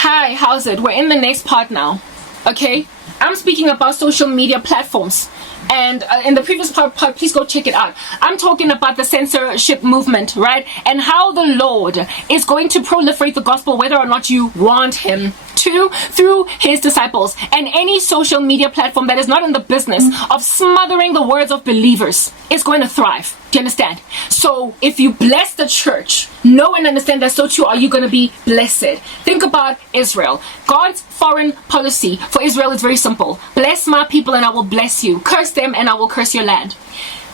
Hi, how's it? We're in the next part now. Okay? I'm speaking about social media platforms. And in the previous part, please go check it out. I'm talking about the censorship movement, right? And how the Lord is going to proliferate the gospel whether or not you want him to, through his disciples. And any social media platform that is not in the business of smothering the words of believers is going to thrive. Do you understand? So if you bless the church, know and understand that so too are you going to be blessed. Think about Israel. God's foreign policy for Israel is very simple. Bless my people and I will bless you. Curse them and I will curse your land.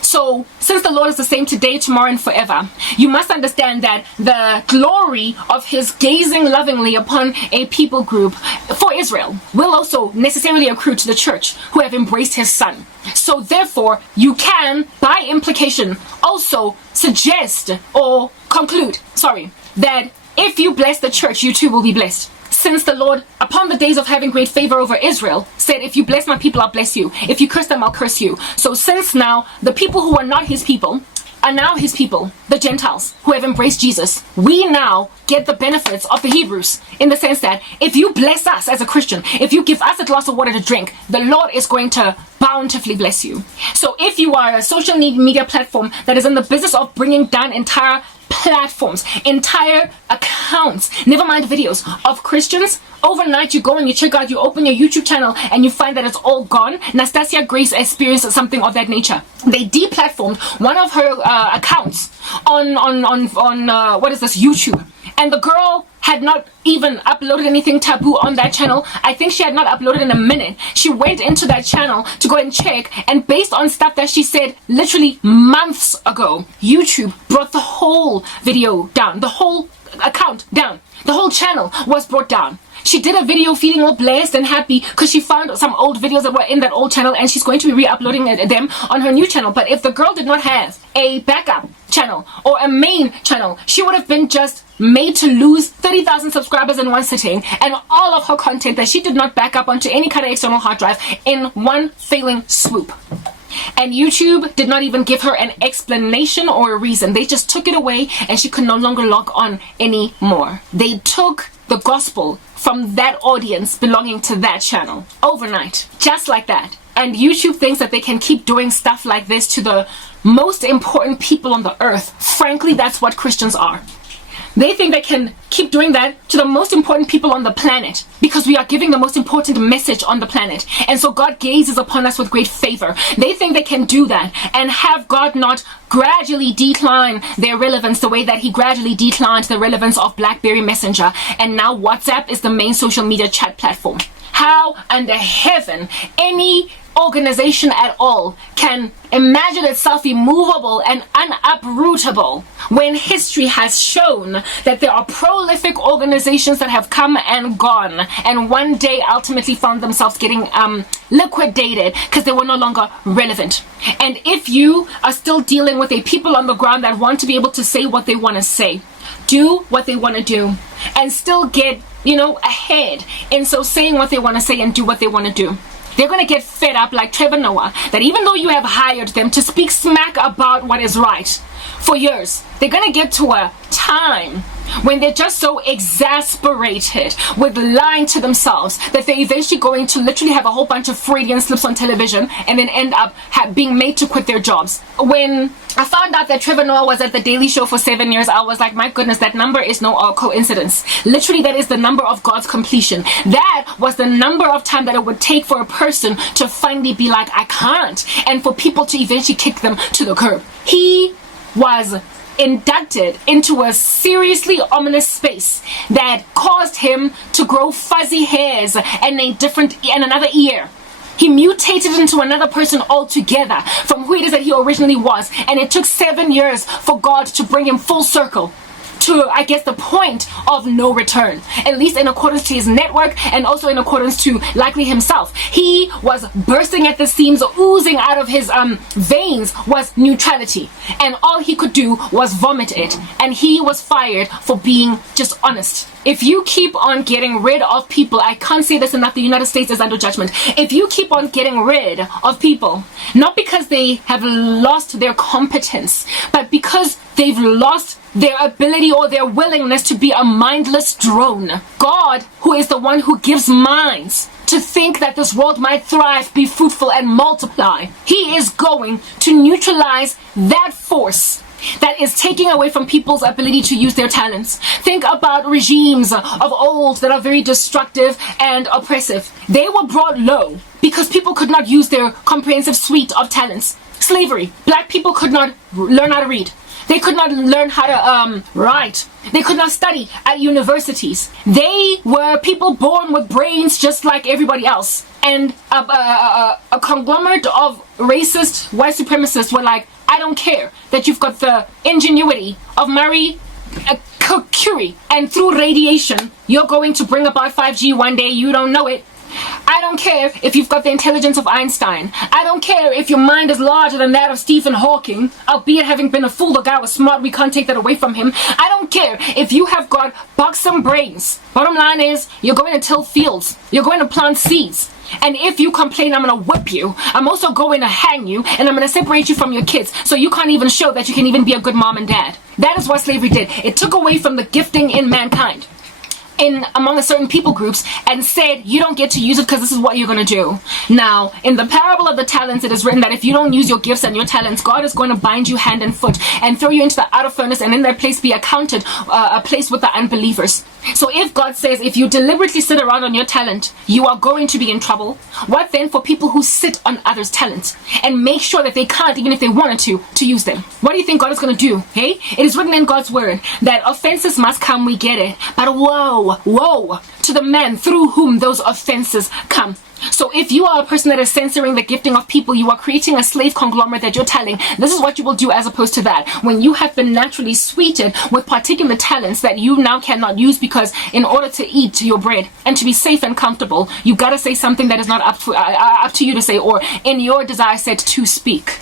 So, since the Lord is the same today, tomorrow, and forever, you must understand that the glory of his gazing lovingly upon a people group for Israel will also necessarily accrue to the church who have embraced his son. So therefore, you can, by implication, also suggest or conclude, that if you bless the church, you too will be blessed. Since the Lord, upon the days of having great favor over Israel, said, if you bless my people, I'll bless you. If you curse them, I'll curse you. So since now, the people who are not his people are now his people, the Gentiles, who have embraced Jesus, we now get the benefits of the Hebrews, in the sense that if you bless us as a Christian, if you give us a glass of water to drink, the Lord is going to bountifully bless you. So if you are a social media platform that is in the business of bringing down entire platforms, entire accounts, never mind videos of Christians, overnight you go and you check out, you open your YouTube channel and you find that it's all gone. Nastasia Grace experienced something of that nature. They deplatformed one of her accounts on YouTube, and the girl had not even uploaded anything taboo on that channel. I think she had not uploaded in a minute. She went into that channel to go and check, and based on stuff that she said literally months ago, YouTube brought the whole video down, the whole account down, the whole channel was brought down. She did a video feeling all blessed and happy because she found some old videos that were in that old channel, and she's going to be re-uploading them on her new channel. But if the girl did not have a backup channel or a main channel, she would have been just made to lose 30,000 subscribers in one sitting, and all of her content that she did not back up onto any kind of external hard drive in one failing swoop. And YouTube did not even give her an explanation or a reason. They just took it away and she could no longer log on anymore. They took the gospel from that audience belonging to that channel overnight, just like that. And YouTube thinks that they can keep doing stuff like this to the most important people on the earth. Frankly, that's what Christians are. They think they can keep doing that to the most important people on the planet because we are giving the most important message on the planet. And so God gazes upon us with great favor. They think they can do that and have God not gradually decline their relevance the way that he gradually declined the relevance of BlackBerry Messenger. And now WhatsApp is the main social media chat platform. How under heaven any organization at all can imagine itself immovable and unuprootable when history has shown that there are prolific organizations that have come and gone and one day ultimately found themselves getting liquidated because they were no longer relevant. And if you are still dealing with a people on the ground that want to be able to say what they want to say, do what they want to do, and still get ahead in so saying what they want to say and do what they want to do, they're going to get fed up like Trevor Noah, that even though you have hired them to speak smack about what is right for years, they're going to get to a time when they're just so exasperated with lying to themselves that they're eventually going to literally have a whole bunch of Freudian slips on television and then end up being made to quit their jobs. When I found out that Trevor Noah was at the Daily Show for 7 years, I was like, my goodness, that number is no coincidence. Literally, that is the number of God's completion. That was the number of time that it would take for a person to finally be like, I can't, and for people to eventually kick them to the curb. He was inducted into a seriously ominous space that caused him to grow fuzzy hairs and another ear. He mutated into another person altogether from who it is that he originally was, and it took 7 years for God to bring him full circle to, I guess, the point of no return, at least in accordance to his network and also in accordance to likely himself. He was bursting at the seams, oozing out of his veins was neutrality, and all he could do was vomit it, and he was fired for being just honest. If you keep on getting rid of people, I can't say this enough, the United States is under judgment. If you keep on getting rid of people, not because they have lost their competence, but because they've lost their ability or their willingness to be a mindless drone. God, who is the one who gives minds to think that this world might thrive, be fruitful, and multiply, he is going to neutralize that force that is taking away from people's ability to use their talents. Think about regimes of old that are very destructive and oppressive. They were brought low because people could not use their comprehensive suite of talents. Slavery. Black people could not learn how to read. They could not learn how to write. They could not study at universities. They were people born with brains just like everybody else. And a conglomerate of racist white supremacists were like, I don't care that you've got the ingenuity of Marie Curie, and through radiation, you're going to bring about 5G one day, you don't know it. I don't care if you've got the intelligence of Einstein. I don't care if your mind is larger than that of Stephen Hawking, albeit having been a fool, the guy was smart, we can't take that away from him. I don't care if you have got buxom brains. Bottom line is, you're going to till fields. You're going to plant seeds. And if you complain, I'm going to whip you. I'm also going to hang you, and I'm going to separate you from your kids, so you can't even show that you can even be a good mom and dad. That is what slavery did. It took away from the gifting in mankind, in among a certain people groups, and said you don't get to use it because this is what you're going to do. Now, in the parable of the talents, it is written that if you don't use your gifts and your talents, God is going to bind you hand and foot and throw you into the outer furnace, and in that place be accounted a place with the unbelievers. So if God says if you deliberately sit around on your talent, you are going to be in trouble, what then for people who sit on others' talents and make sure that they can't, even if they wanted to use them? What do you think God is going to do? Hey, it is written in God's word that offenses must come, we get it, but woe to the man through whom those offenses come. So if you are a person that is censoring the gifting of people, you are creating a slave conglomerate that you're telling, this is what you will do, as opposed to that. When you have been naturally sweetened with particular talents that you now cannot use, because in order to eat your bread and to be safe and comfortable, you gotta say something that is not up to you to say, or in your desire set to speak.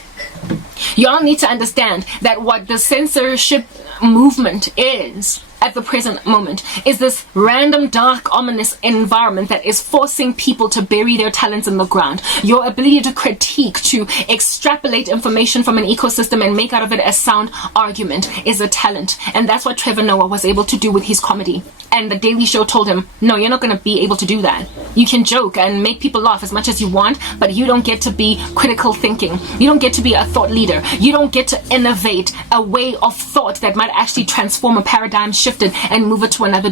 Y'all need to understand that what the censorship movement is at the present moment is this random, dark, ominous environment that is forcing people to bury their talents in the ground. Your ability to critique, to extrapolate information from an ecosystem and make out of it a sound argument is a talent. And that's what Trevor Noah was able to do with his comedy. And the Daily Show told him, no, you're not going to be able to do that. You can joke and make people laugh as much as you want, but you don't get to be critical thinking. You don't get to be a thought leader. You don't get to innovate a way of thought that might actually transform a paradigm shift and move it to another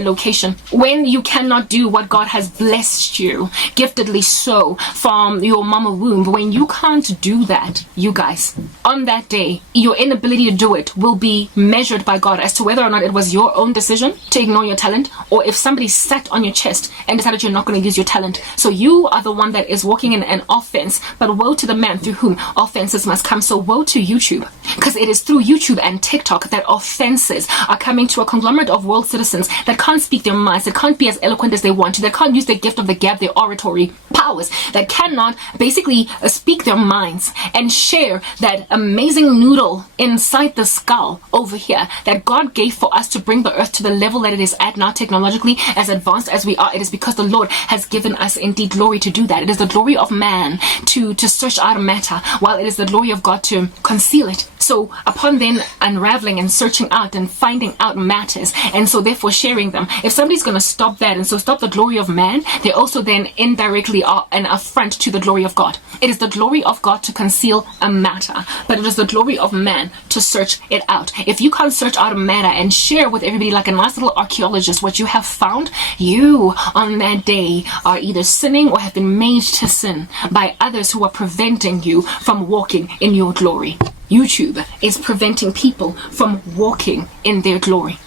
location. When you cannot do what God has blessed you, giftedly so, from your mama womb, when you can't do that, you guys, on that day, your inability to do it will be measured by God as to whether or not it was your own decision to ignore your talent, or if somebody sat on your chest and decided you're not going to use your talent. So you are the one that is walking in an offense, but woe to the man through whom offenses must come. So woe to YouTube, because it is through YouTube and TikTok that offenses are coming to a conglomerate of world citizens that can't speak their minds, that can't be as eloquent as they want to, that can't use their gift of the gab, their oratory powers, that cannot basically speak their minds and share that amazing noodle inside the skull over here that God gave for us to bring the earth to the level that it is at now, technologically as advanced as we are. It is because the Lord has given us indeed glory to do that. It is the glory of man to search out matter, while it is the glory of God to conceal it. So upon then unraveling and searching out and finding out matters, and so therefore sharing them, if somebody's going to stop that and so stop the glory of man, they also then indirectly are an affront to the glory of God. It is the glory of God to conceal a matter, but it is the glory of man to search it out. If you can't search out a matter and share with everybody like a nice little archaeologist what you have found, you on that day are either sinning or have been made to sin by others who are preventing you from walking in your glory. YouTube is preventing people from walking in their glory.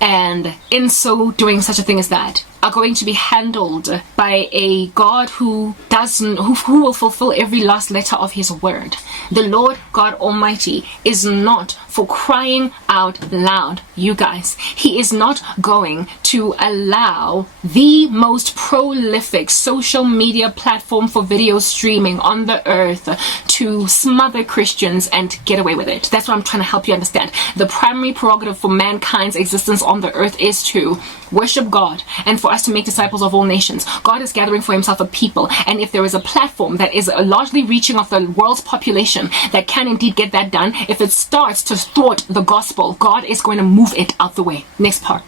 And in so doing, such a thing as that are going to be handled by a God who will fulfill every last letter of his word. The Lord God Almighty is not for crying out loud, you guys. He is not going to allow the most prolific social media platform for video streaming on the earth to smother Christians and get away with it. That's what I'm trying to help you understand. The primary prerogative for mankind's existence on the earth is to worship God and for us to make disciples of all nations. God is gathering for himself a people, and if there is a platform that is largely reaching of the world's population that can indeed get that done, if it starts to thwart the gospel, God is going to move it out the way. Next part.